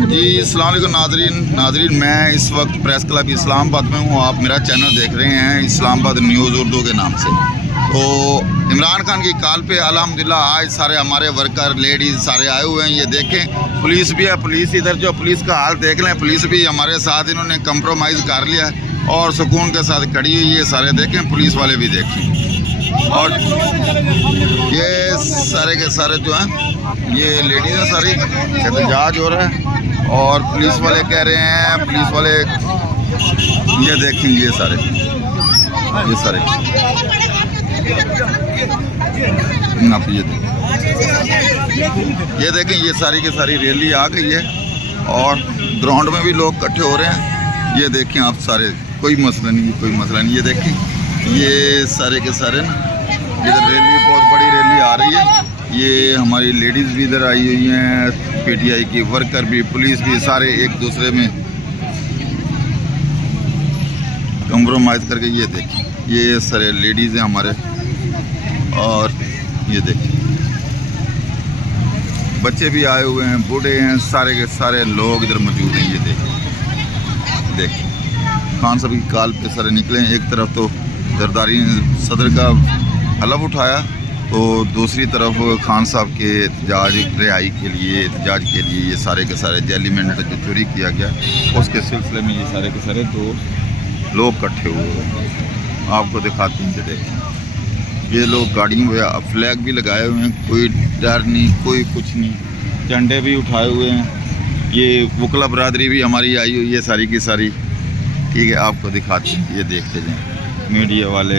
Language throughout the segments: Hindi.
जी अस्सलाम वालेकुम नाजरीन, मैं इस वक्त प्रेस क्लब इस्लामाबाद में हूँ। आप मेरा चैनल देख रहे हैं इस्लामाबाद न्यूज़ उर्दू के नाम से। तो इमरान खान की कॉल पे अल्हम्दुलिल्लाह आज सारे हमारे वर्कर लेडीज़ सारे आए हुए हैं। ये देखें पुलिस भी है, पुलिस इधर जो पुलिस का हाल देख लें, पुलिस भी हमारे साथ इन्होंने कंप्रोमाइज़ कर लिया है और सुकून के साथ खड़ी हुई है। सारे देखें, पुलिस वाले भी देखें। और ये सारे के सारे जो हैं ये लेडीज़ हैं, सारी एहतजाज हो रहा है और पुलिस वाले कह रहे हैं, पुलिस वाले ये देखें, ये सारे आप ये देखें, ये सारी की सारी रैली आ गई है और ग्राउंड में भी लोग इकट्ठे हो रहे हैं। ये देखें आप सारे, कोई मसला नहीं, कोई मसला नहीं। ये देखें, ये सारे के सारे ना इधर रैली, बहुत बड़ी रैली आ रही है। ये हमारी लेडीज़ भी इधर आई हुई हैं, पीटीआई की वर्कर भी, पुलिस भी, सारे एक दूसरे में कंप्रोमाइज़ करके। ये देखिए, ये सारे लेडीज़ हैं हमारे और ये देखिए बच्चे भी आए हुए हैं, बूढ़े हैं, सारे के सारे लोग इधर मौजूद हैं। ये देखिए खान साहब की कॉल पे सारे निकले। एक तरफ तो जरदारी सदर का हलफ उठाया, तो दूसरी तरफ खान साहब के एहतजाज रिहाई के लिए, एहतजाज के लिए ये सारे के सारे जेल में जो चोरी किया गया उसके सिलसिले में ये सारे के सारे दो लोग इकट्ठे हुए हैं। आपको दिखाते हैं, देखें ये लोग गाड़ियों में फ्लैग भी लगाए हुए हैं, कोई डर नहीं, कोई कुछ नहीं, झंडे भी उठाए हुए हैं। ये वकला बरादरी भी हमारी आई हुई है सारी की सारी, ठीक है। आपको दिखाते हैं, ये देखते जाएँ मीडिया वाले।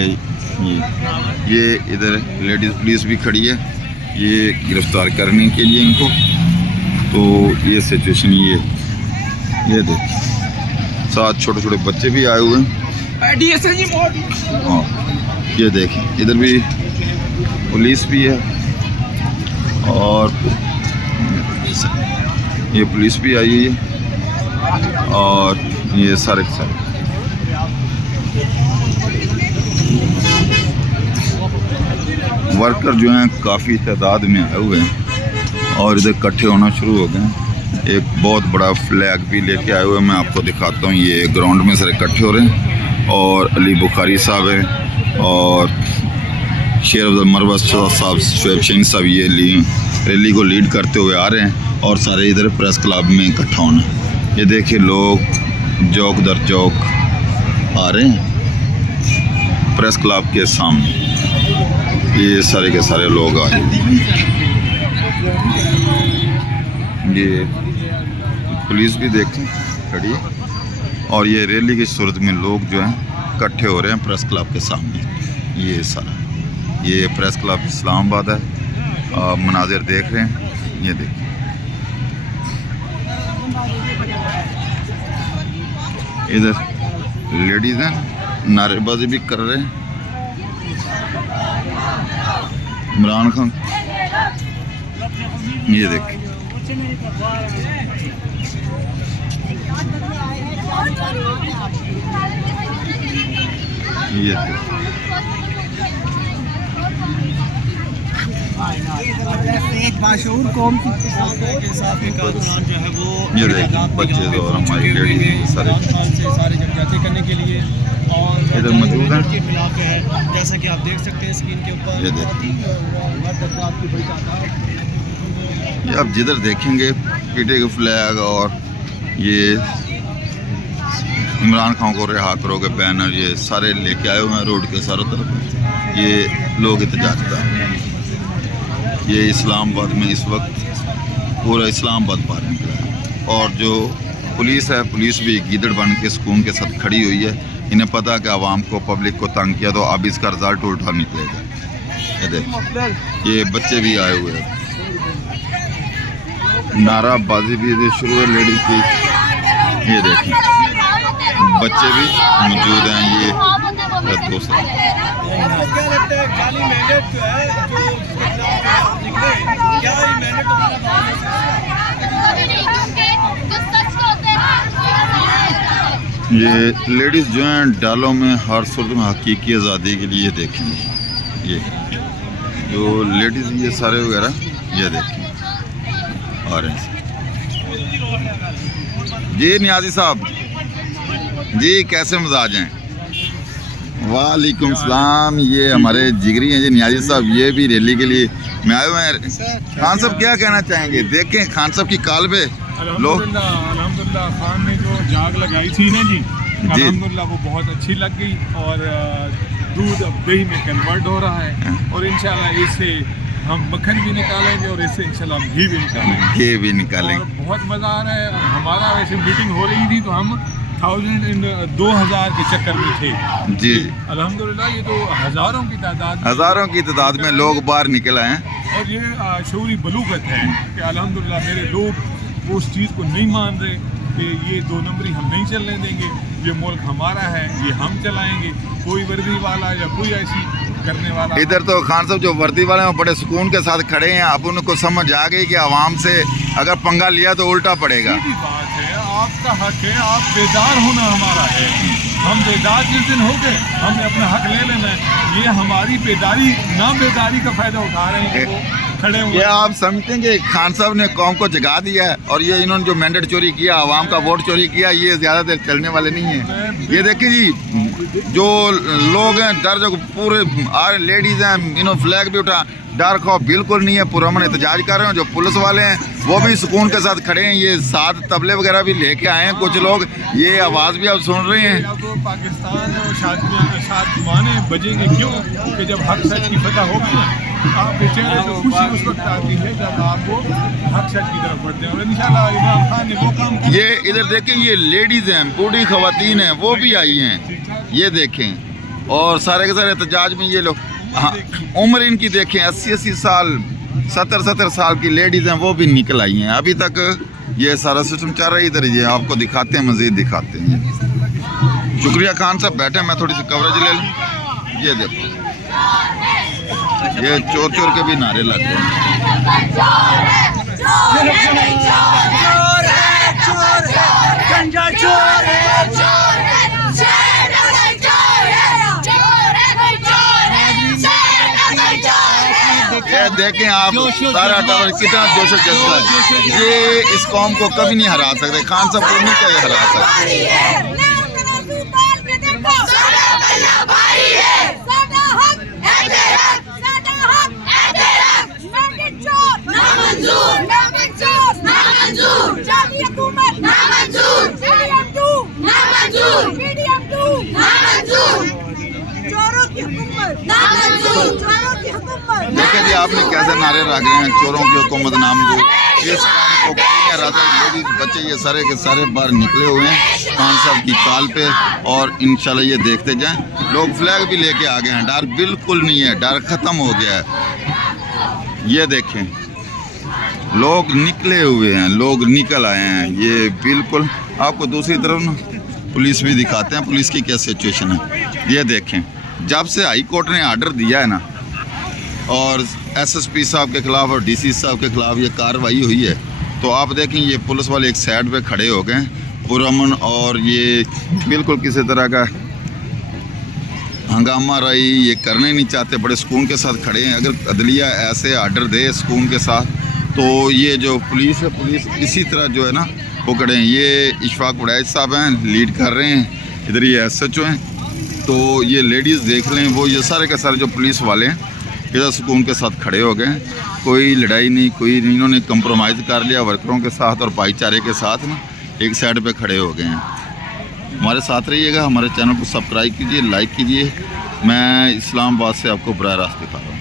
ये इधर लेडीज़ पुलिस भी खड़ी है ये गिरफ्तार करने के लिए इनको। तो ये सिचुएशन ये देख, साथ छोटे छोटे बच्चे भी आए हुए हैं। हाँ, ये देखें, इधर भी पुलिस भी है और ये पुलिस भी आई हुई है और ये सारे के सारे वर्कर जो हैं काफ़ी तादाद में आए हुए हैं और इधर इकट्ठे होना शुरू हो गए हैं। एक बहुत बड़ा फ्लैग भी लेके आए हुए हैं, मैं आपको दिखाता हूँ। ये ग्राउंड में सारे इकट्ठे हो रहे हैं और अली बुखारी साहब हैं और शेर अफजल मरवत साहब, शुएब शहीन साहब ये रैली को लीड करते हुए आ रहे हैं और सारे इधर प्रेस क्लब में इकट्ठा होना। ये देखिए लोग चौक दर चौक आ रहे हैं प्रेस क्लब के सामने। ये सारे के सारे लोग आए, ये पुलिस भी देखें खड़ी है और ये रैली की सूरत में लोग जो हैं इकट्ठे हो रहे हैं प्रेस क्लब के सामने। ये सारा ये प्रेस क्लब इस्लामाबाद है, आप मनाजिर देख रहे हैं। ये देखिए इधर लेडीज़ हैं, नारेबाजी भी कर रहे हैं। इमरान खान, ये देखिए ये एक माशूर कौम की जो है वो ये देखिए बच्चे और हमारी लेडीज सारे जनजाति करने के लिए और इधर मौजूद हैं। के खिलाफ है, जैसा कि आप देख सकते हैं स्क्रीन के ऊपर। ये देखिए, ये आप जिधर देखेंगे पीटे के फ्लैग और ये इमरान खान को रिहा करोगे बैनर, ये सारे लेके आए हुए हैं रोड के चारों तरफ। ये लोग एहतजाज कर रहे हैं। ये इस्लामाबाद में इस वक्त पूरा इस्लामाबाद बाहर निकला है और जो पुलिस है, पुलिस भी गीदड़ बन के सुकून के साथ खड़ी हुई है। इन्हें पता है कि आवाम को, पब्लिक को तंग किया तो अब इसका रिजल्ट उल्टा निकलेगा। ये देख, ये बच्चे भी आए हुए हैं, नाराबाजी भी शुरू है लेडीज की। ये देखें बच्चे भी मौजूद हैं। ये दोस्तों ये लेडीज़ जो हैं डालों में हर सूरत में हकीकी आज़ादी के लिए देखेंगे। ये जो लेडीज़ ये सारे वगैरह ये देखें आ रहे हैं। जी नियाजी साहब जी, कैसे मिजाज हैं? वालेकुम सलाम। ये हमारे जिगरी हैं जी नियाजी साहब, ये भी रैली के लिए मैं आए हुए हैं। खान साहब क्या कहना चाहेंगे? देखें खान साहब की काल पे लोग। अल्हम्दुलिल्लाह खान ने जो जाग लगाई थी ना जी, अल्हम्दुलिल्लाह वो बहुत अच्छी लग गई और दूध अब दही में कन्वर्ट हो रहा है और इंशाल्लाह इससे हम मक्खन भी निकालेंगे और इससे इंशाल्लाह हम घी भी निकालेंगे। घी भी निकालेंगे। और बहुत मज़ा आ रहा है। और हमारा वैसे मीटिंग हो रही थी तो हम 2000 के चक्कर में थे जी। अल्हम्दुलिल्लाह ये तो हज़ारों की तादाद में लोग बाहर निकल आए हैं और ये शऊरी बलूगत है कि अल्हम्दुलिल्लाह मेरे लोग वो उस चीज़ को नहीं मान रहे कि ये 2 नंबरी हम नहीं चलने देंगे, ये मुल्क हमारा है, ये हम चलाएंगे। कोई वर्दी वाला या कोई ऐसी करने वाला। इधर तो खान साहब जो वर्दी वाले हैं बड़े सुकून के साथ खड़े हैं। अब उनको समझ आ गई कि आवाम से अगर पंगा लिया तो उल्टा पड़ेगा। सीधी बात है, आपका हक है, आप बेदार होना हमारा है। हम बेदार जिस दिन हो गए हमने अपना हक ले लेना है। ये हमारी बेदारी ना बेदारी का फायदा उठा रहे हैं वो खड़े हुए। ये आप समझते हैं कि खान साहब ने कौम को जगा दिया है और ये इन्होंने जो मैंडेट चोरी किया, आवाम का वोट चोरी किया, ये ज़्यादा देर चलने वाले नहीं है। ये देखिए जी, जो लोग हैं डर, जो पूरे लेडीज़ हैं, इन्होंने फ्लैग भी उठा, डर खौफ बिल्कुल नहीं है, पुरअमन एहतजाज कर रहे हैं। जो पुलिस वाले हैं वो भी सुकून के साथ खड़े हैं। ये साथ तबले वगैरह भी लेके आए हैं कुछ लोग, ये आवाज़ भी आप सुन रहे हैं। अब पाकिस्तान और साथ जुबानें बजेंगे क्यों कि जब हक सच की फतह होगी आपके चेहरे पे खुशी उस वक्त आती है जब आपको हक सच की तरफ बढ़ते हैं। और इंशाल्लाह इमरान खान ने वो काम किया। ये इधर देखें, ये लेडीज़ हैं, बूढ़ी खवातीन हैं, वो भी आई हैं, ये देखें। और सारे के सारे एहतजाज में ये लोग, हाँ, उम्र इनकी देखें 80-80 साल, 70-70 साल की लेडीज़ हैं, वो भी निकल आई हैं। अभी तक ये सारा सिस्टम चल रहा है। इधर ये आपको दिखाते हैं, मज़ीद दिखाते हैं। शुक्रिया खान साहब, बैठे, मैं थोड़ी सी कवरेज ले लूँ। ये देखो, ये चोर चोर के भी नारे लग रहे हैं। ये देखें आप, सारा टावर कितना जोश जज्बा है। ये इस कौम को कभी नहीं हरा सकते। खान साहब को नहीं कहीं हरा सकते। देखिए जी, आपने कैसे नारे रख रहे हैं, चोरों की हुकूमत नामंजूर। इस काम को नहीं हराता। ये बच्चे ये सारे के सारे बाहर निकले हुए हैं खान साहब की काल पे और इंशाल्लाह ये देखते जाएं। लोग फ्लैग भी लेके आ गए हैं। डर बिल्कुल नहीं है, डर ख़त्म हो गया है। ये देखें, लोग निकले हुए हैं, लोग निकल आए हैं। ये बिल्कुल आपको दूसरी तरफ ना पुलिस भी दिखाते हैं, पुलिस की क्या सिचुएशन है। ये देखें, जब से हाई कोर्ट ने आर्डर दिया है ना और एसएसपी साहब के ख़िलाफ़ और डीसी साहब के ख़िलाफ़ ये कार्रवाई हुई है, तो आप देखें ये पुलिस वाले एक साइड पे खड़े हो गए पुरअमन, और ये बिल्कुल किसी तरह का हंगामा रही ये करने नहीं चाहते, बड़े सुकून के साथ खड़े हैं। अगर अदलिया ऐसे आर्डर दे सुकून के साथ, तो ये जो पुलिस है, पुलिस इसी तरह जो है ना वो खड़े हैं। ये इशफाक उड़ैज साहब हैं, लीड कर रहे हैं। इधर ये SHO हैं। तो ये लेडीज़ देख लें, वो ये सारे के सारे जो पुलिस वाले हैं इधर सुकून के साथ खड़े हो गए। कोई लड़ाई नहीं, कोई नहीं, इन्होंने कंप्रोमाइज़ कर लिया वर्करों के साथ और भाईचारे के साथ ना एक साइड पे खड़े हो गए हैं। हमारे साथ रहिएगा, हमारे चैनल को सब्सक्राइब कीजिए, लाइक कीजिए। मैं इस्लामाबाद से आपको बराह रास्त दिखा रहा हूँ।